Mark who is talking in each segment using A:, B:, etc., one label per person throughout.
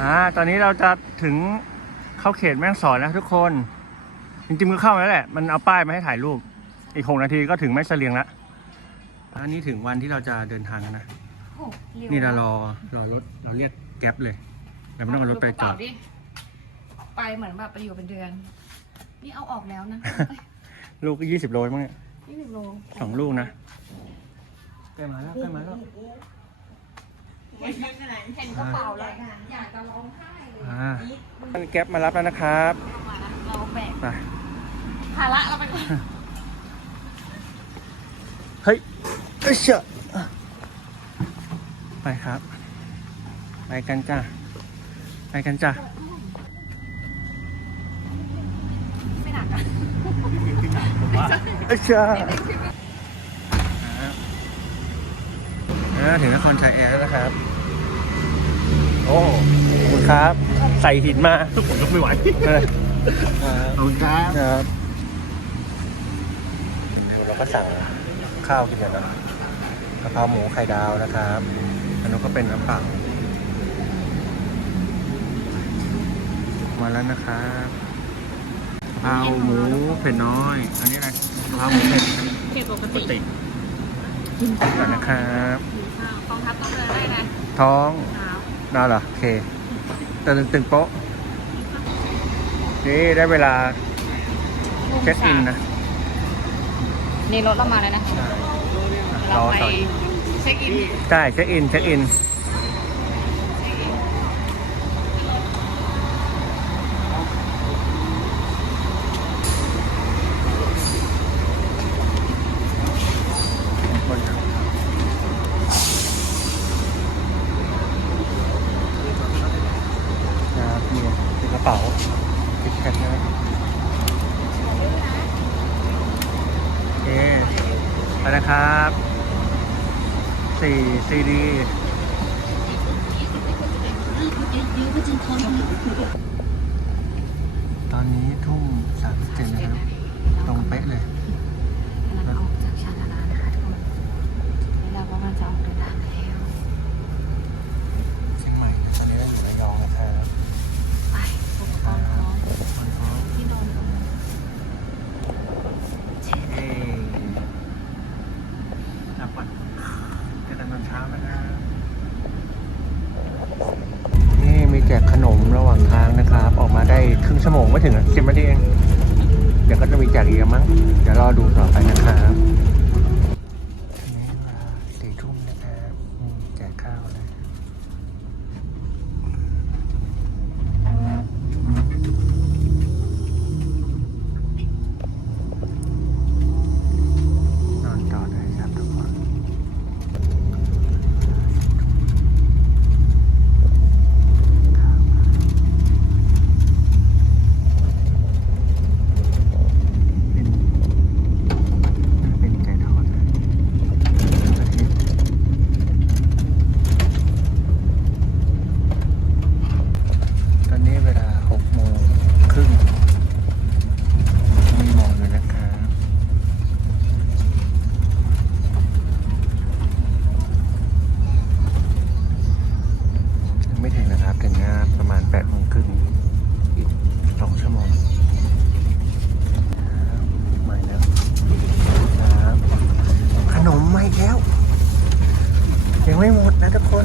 A: อ่าตอนนี้เราจะถึงเข้าเขตแม่ฮ่องสอนแล้วทุกคน จริงๆมันเข้ามาแล้วแหละ มันเอาป้ายมาให้ถ่ายรูป อีกหกนาทีก็ถึงแม่เสลียงแล้วอันนี้ถึงวันที่เราจะเดินทางแล้วนะ
B: โอ้เร็ว
A: นี่เรารอรอรถเราเรียกแก๊ปเลยเราไม่ต้องเอารถไปจอด
B: กระเาไปเหมือนแบบไปอยู่เป็นเดือน นี่เอาออกแล้วนะ
A: ลูกก็ยี่สิบโลมั้งเนี่ย
B: ยี่สิบโล
A: สองลูกนะใกล้มาแล้วใกล้มาแล้ว
B: เห็นกระเป๋าแล้วอยากจะร้องไห้เลย
A: อ่าท่านแก๊ปมารับแล้วนะครับ
B: เอามานะเราแบก
A: ไป
B: ภาระเราไปก่อน
A: เฮ้ยเอ้ยเชี่ยไปครับ ไปกันจ้าไปกันจ้า
B: ไม่หนักอะ
A: เอ้ยเชี่ยอ่าถึงนครชัยแอร์แล้วนะครับ โอ้ขอบคุณครับ ใส่หินมา
C: ผมยกไม่ไหว
A: เออ
C: ขอบคุณครับ
A: ครับเราก็สั่งข้าวกินกันนะกะเพราหมูไข่ดาวนะครับ อันนู้นก็เป็นน้ำเปล่ามาแล้วนะครับกะเพราหมูเผ็ดน้อย อันนี้อะไรกะเพราหมูเผ็ด
B: เก็บปก
A: ปก
B: ติ
A: ติก่อนนะครับ
B: กองทัพต้องเดินได้นะ
A: ท้อง
B: เท้า
A: น่าเหรอโอเคตึงตึงโป๊ะนี่ได้เวลาเช็คอินนะ
B: นี่รถเรามาแล้วนะคะ
A: ร
B: เรา
A: อ
B: ไป
A: ต่อ
B: เช็คอิน
A: ใช่เช็คอินเช็คอิน บนนะครับนี่เป็นกระเป๋าติดแคทนะครับโอเค ไปนะครับสี่ซีดีตอนนี้ทุ่มสามสิบเจ็ดนะครับ ตรงเป๊ะเลย
B: กำลังออกจากชาลาลานะคะทุกคนนี่เรากำลังจะออกเดินทางแล้ว
A: เชียงใหม่นะตอนนี้เราอยู่ระยองนะครับ
B: ไปพบกับพร้อม
A: มันพร้อม
B: ที่โดนตรงนี้
A: เอ้ยนับก่อนเจอกันตอนเช้านะครับนี่มีแจกขนมระหว่างทางนะครับ ออกมาได้ครึ่งชั่วโมงไม่ถึงสิบนาทีเอง เดี๋ยวก็จะมีแจกอีกมั้ง เดี๋ยวรอดูต่อไปนะครับทีนี้เวลาสี่ทุ่มนะครับอืมแจกข้าวเลย นอนต่อได้ครับทุกคนข้าวมาเป็นเป็นไก่ทอดนะอาทิตย์ตอนนี้เวลาหกโมงครึ่งมีหมอกเลยนะครับ ยัง ไม่ถึงนะครับ ถึงงานประมาณแปดโมงครึ่งอีกสองชั่วโมงมาแล้วครับขนมมาอีกแล้ว ยังไม่หมดนะทุกคน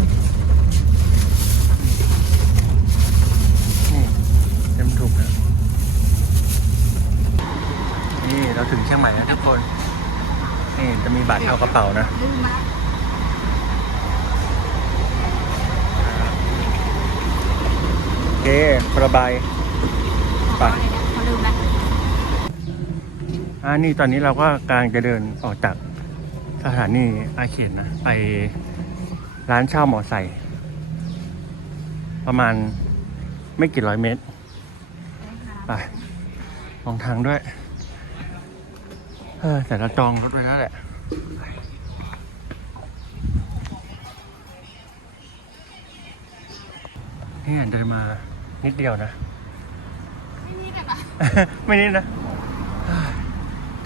A: นี่เต็มถุงนะนี่เราถึงเชียงใหม่แล้วทุกคน นี่จะมีบัตรเอากระเป๋านะ
B: ลืมละ
A: โอเคระบายไป
B: เขาลืมละ
A: อ่านี่ตอนนี้เราก็กำลังจะเดินออกจากสถานีอาเขตนะ ไปร้านเช่ามอไซค์ประมาณไม่กี่ร้อยเมตร ไปมองทางด้วย เออแต่เราจองรถไว้แล้วแหละไปเนี่ยเดินมา นิดเดียวนะ
B: ไม่นี่แต่ปะ
A: ไม่นิดนะ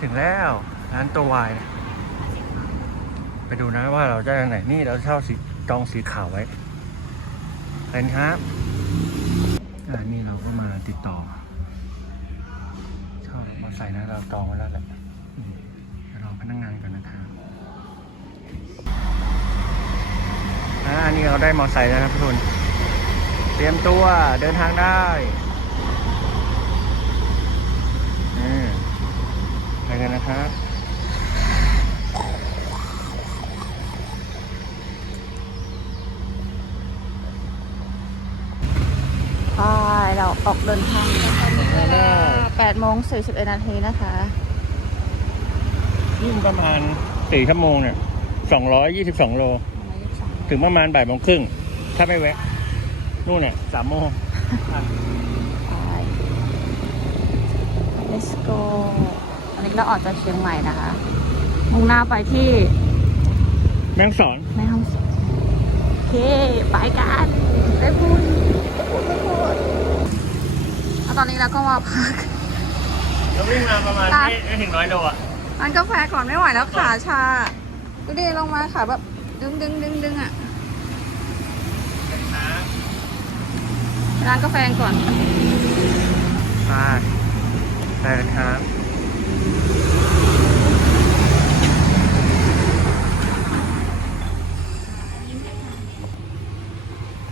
A: ถึงแล้วร้านตัววายไปดูนะว่าเราจะทางไหนนี่เราเช่าสีจองสีขาวไว้เป็นครับอ่านี่เราก็มาติดต่อชอบมอเตอร์ไซค์นะเราจองไว้แล้วแหละอืมเดี๋ยวรอพนักงานก่อนนะครับอ่านี่เราได้มอเตอร์ไซค์แล้วนะทุกคน เตรียมตัวเดินทางได้อืมไปกันนะครับ
B: ไปเราออกเดินทางเวลา8โมง41นาทีนะคะ
A: วิ่งประมาณสี่ชั่วโมงเนี่ยสองร้อยยี่สิบสองโล ถึงประมาณบ่ายโมงครึ่ง ถ้าไม่แวะ นู่นเนี่ยสามโมง
B: ไป let's go อันนี้เราออกจากเชียงใหม่นะคะ มุ่งหน้าไปที่
A: แม่งสอน
B: แม่ห้องสอนโอเค ไปกันไปพูดไปพูดไปพูดแล้วตอนนี้เราก็มาพัก
A: เราวิ่งมาประมาณ
B: ครับ
A: ไม่ไม่ถึงร้อยโลอะ
B: ร้านกาแฟก่อนไม่ไหวแล้วขาชา ดูดิลงมาขาแบบดึงดึงดึงดึงอะ ร้านกาแฟก่อน
A: ไปได้เลยครับ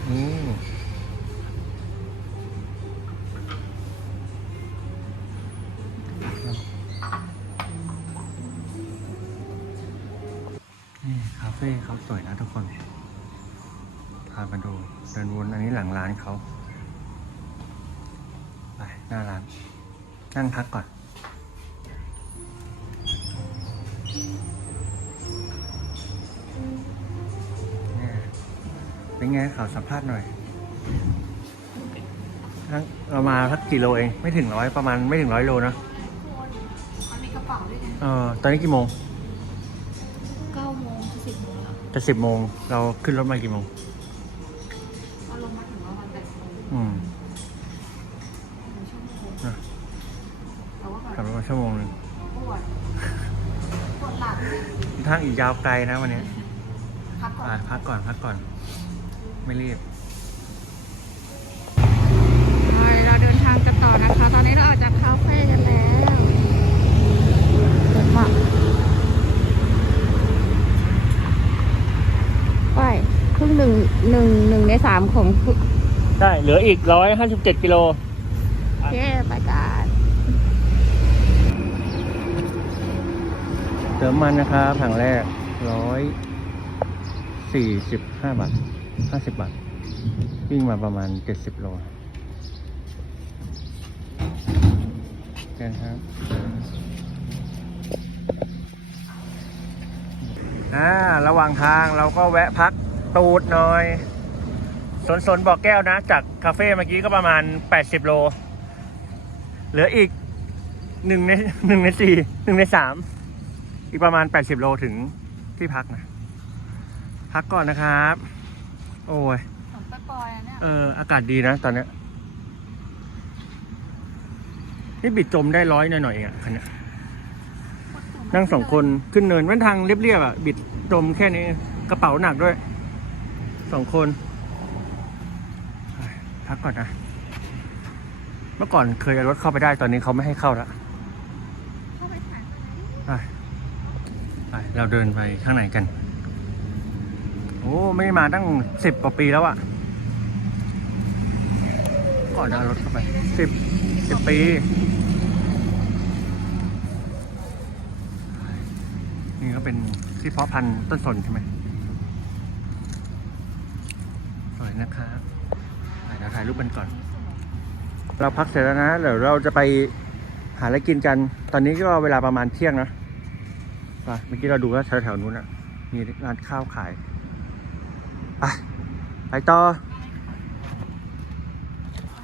A: นี่นี่คาเฟ่เขาสวยนะทุกคน พามาดูเดินวนอันนี้หลังร้านเขา หน้าร้าน นั่งพักก่อนเนี่ยเป็นไงข่าวสัมภาษณ์หน่อยทั้งเรามาสักกี่โลเอง ไม่ถึงร้อยประมาณไม่ถึงร้อยโลนะ
B: มันมีกระเป๋าด้วยไง
A: เออตอนนี้กี่โมง
B: เก้าโมงถึงสิบโมงแล้ว
A: จะสิบโมง เราขึ้นรถมากี่โมง
B: เราลงมาถึงประมาณแปดโมง
A: อืม
B: หนึ่งชั่วโมง
A: อะ
B: แต่ว่า
A: ขับรถมาชั่วโมงหนึ่ง
B: ปวดปวดหลัง
A: ทางอีกยาวไกลนะวันนี้
B: พักก่อน
A: อะพักก่อนพักก่อน ไม่รีบ
B: เราเดินทางกันต่อนะคะ ตอนนี้เราออกจากคาเฟ่กันแล้วเดินมาไปครึ่งหนึ่งหนึ่งหนึ่งในสามของทุก
A: ใช่ เหลืออีกร้อยห้าสิบเจ็ดกิโล
B: โอเคไปกัน
A: เติมมันนะครับถังแรกร้อยสี่สิบห้าบาทห้าสิบบาท วิ่งมาประมาณเจ็ดสิบโลเชิญครับอ่าระหว่างทางเราก็แวะพักตูดหน่อย สนสนบอกแก้วนะ จากคาเฟ่เมื่อกี้ก็ประมาณแปดสิบโล เหลืออีกหนึ่งในหนึ่งในสี่หนึ่งในสาม อีกประมาณ 80 โลถึงที่พักนะ พักก่อนนะครับ โอ้ย
B: ฝนปล่อยๆอะเนี่ย
A: เอออากาศดีนะตอนเนี้ยนี่บิดจมได้ร้อยหน่อยๆเองอะคันเนี้ยนั่งสองคนขึ้นเนินมันทางเรียบๆอะบิดจมแค่นี้กระเป๋าหนักด้วยสองคนไปพักก่อนนะ เมื่อก่อนเคยเอารถเข้าไปได้ตอนนี้เขาไม่ให้เข้าแล้ว
B: เข้าไปถ่าย
A: ไปไป เราเดินไปข้างในกัน โอ้ไม่มาตั้งสิบกว่าปีแล้วอะก่อนจะเอารถเข้าไปสิบสิบปี นี่ก็เป็นที่เพาะพันธุ์ต้นสนใช่ไหมสวยนะครับไปเดี๋ยวถ่ายรูปกันก่อน เราพักเสร็จแล้วนะเดี๋ยวเราจะไปหาอะไรกินกัน ตอนนี้ก็เวลาประมาณเที่ยงนะ ไปเมื่อกี้เราดูว่าแถวๆนู้นอะ มีร้านข้าวขาย ไปไปต่อ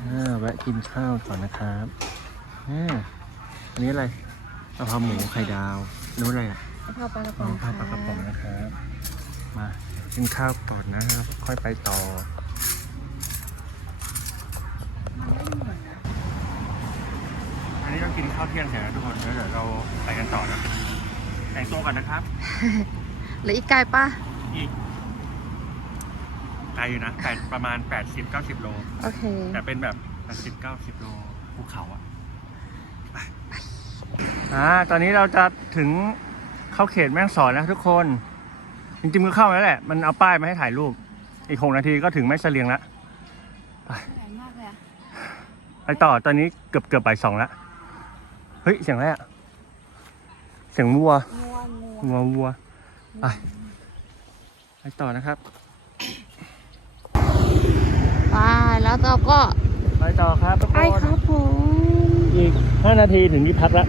A: อ่าแวะกินข้าวก่อนนะครับอ่าอันนี้อะไรกะเพราหมูไข่ดาวนู้นอะไรอะ
B: กะเพราปลากระป๋
A: อ๋
B: อ
A: องข้าวปลากระป๋องนะครับ มากินข้าวก่อนนะครับ ค่อยไปต่อ อันนี้ต้องกินข้าวเที่ยงเสร็จแล้วทุกคนแล้วเดี๋ยวเราไปกันต่อนะ แต่งตัวก่อนนะครับ
B: หรืออีกไกลป่ะ
A: อีกไกลอยู่นะไกลประมาณ 80-90 โล
B: โอเค
A: แต่เป็นแบบแปดสิบเก้าสิบโลภูเขาอะไปอ่าตอนนี้เราจะถึงเข้าเขตแม่งสอนแล้วทุกคน จริงๆมันเข้ามาแล้วแหละ มันเอาป้ายมาให้ถ่ายรูป อีกหกนาทีก็ถึงแม่เสลียงแล้ว
B: ใหญ่มากเลยอะ
A: ไปต่อตอนนี้เกือบเกือบบ่ายสองแล้วเฮ้ย เสียงอะไรอะเสียงวัว
B: งัวงัว
A: วัววัวไปไปต่อนะครับ
B: ไปแล้วเราก็
A: ไปต่อครับทุก
B: ไป
A: คน
B: ครับผม
A: อีกห้านาทีถึงที่พักแล้ว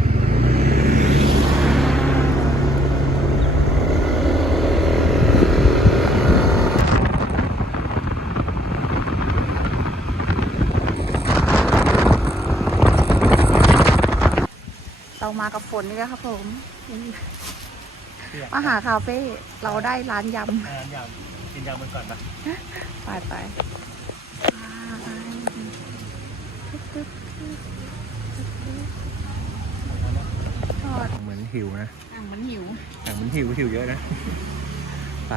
B: เรามากับฝนนี่นะครับผม มาหาคาเฟ่เราได้ร้านย
A: ยำกินยำมันก่อนปะำ
B: ไปไปทอด
A: เหมือนหิวนะ
B: อะมันหิว
A: แต่เหมือนหิวหิวเยอะนะไป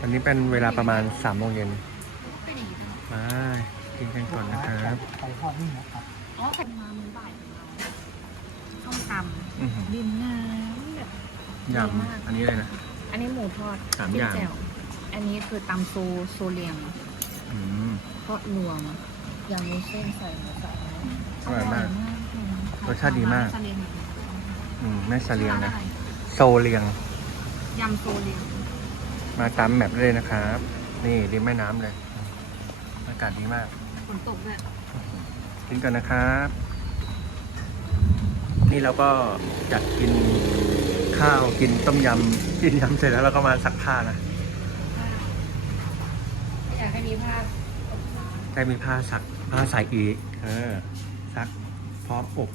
A: วันนี้เป็นเวลาประมาณสามโมงเย็นไปกินกันก่อนนะครับ
B: อ๋อแต่มามือบ่ายของเราส้มต
A: อื้อหือำ
B: ริมน้ำ แบบ
A: ยำอันนี้เลยนะ
B: อันนี้หมูทอด
A: สามอย่าง
B: จิ้แจ่วอันนี้คือตำโซโซเลียง
A: อืม
B: ทอดรวมอย่างนี้เส้นใส่หมูสับ
A: อร่อยมาก
B: อืม
A: รสชาติดีมาก
B: เสลียง
A: อืมแม่เสลียงนะโซเลียง
B: ยำโซเลียง
A: มาตามแมปได้เลยนะครับ นี่ริมแม่น้ำเลย อากาศดีมาก
B: ฝนตกด้วย
A: กินกันนะครับ นี่เราก็จัดกิน ข้าวกินต้มยำกินยำเสร็จแล้วเราก็มาซักผ้านะ
B: อยากให้มีภาพ
A: ได้มีผ้าซักผ้าใส่อีกเออซักพร้อมอบ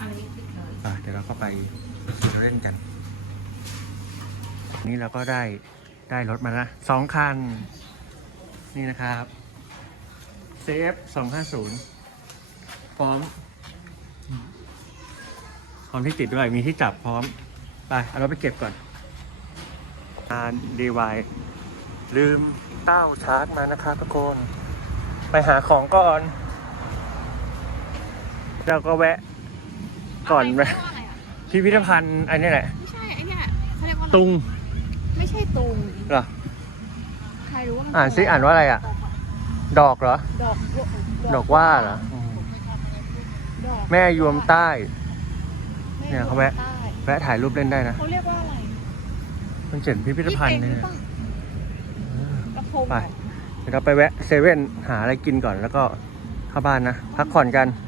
B: อันนี้ติดเลย
A: อะเดี๋ยวเราก็ไปเล่นกัน นี่เราก็ได้ได้รถมาละสองคัน นี่นะครับเซฟสองห้าศูนย์พร้อมพร้อมที่ติดด้วยมีที่จับพร้อม ไป เอาเราไปเก็บก่อนอ่านดีวายลืมเต้าชาร์จมานะครับทุกคน ไปหาของก่อนเราก็แวะ ก่อนแวะ
B: อะไรอะ
A: พิพิธภัณฑ์อันนี้แหละ
B: ไม่ใช่ไอ้เนี่ยเขาเรียกว่าอะไร
A: ตุง
B: ไม่ใช่ตุง
A: เหรอ
B: ใครรู้ว่ามั
A: อ่านซิอ่านว่าอะไรอะ ดอกเหรอ
B: ดอก
A: ดอกว่าเหรออืม
B: ดอก
A: แม่ยวมใต้
B: แม่
A: เนี่ยเขาแวะ
B: ใต้
A: แวะถ่ายรูปเล่นได้นะ
B: เขาเรียกว่าอะไร
A: มันเขียนพิพิธภัณฑ์
B: นี่
A: เนี่ย
B: เองหรือเปล่ากระพง
A: ไป
B: เหรอ
A: เดี๋ยวเราไปแวะเซเว่นหาอะไรกินก่อนแล้วก็เข้าบ้านนะ พักผ่อนกัน
B: อ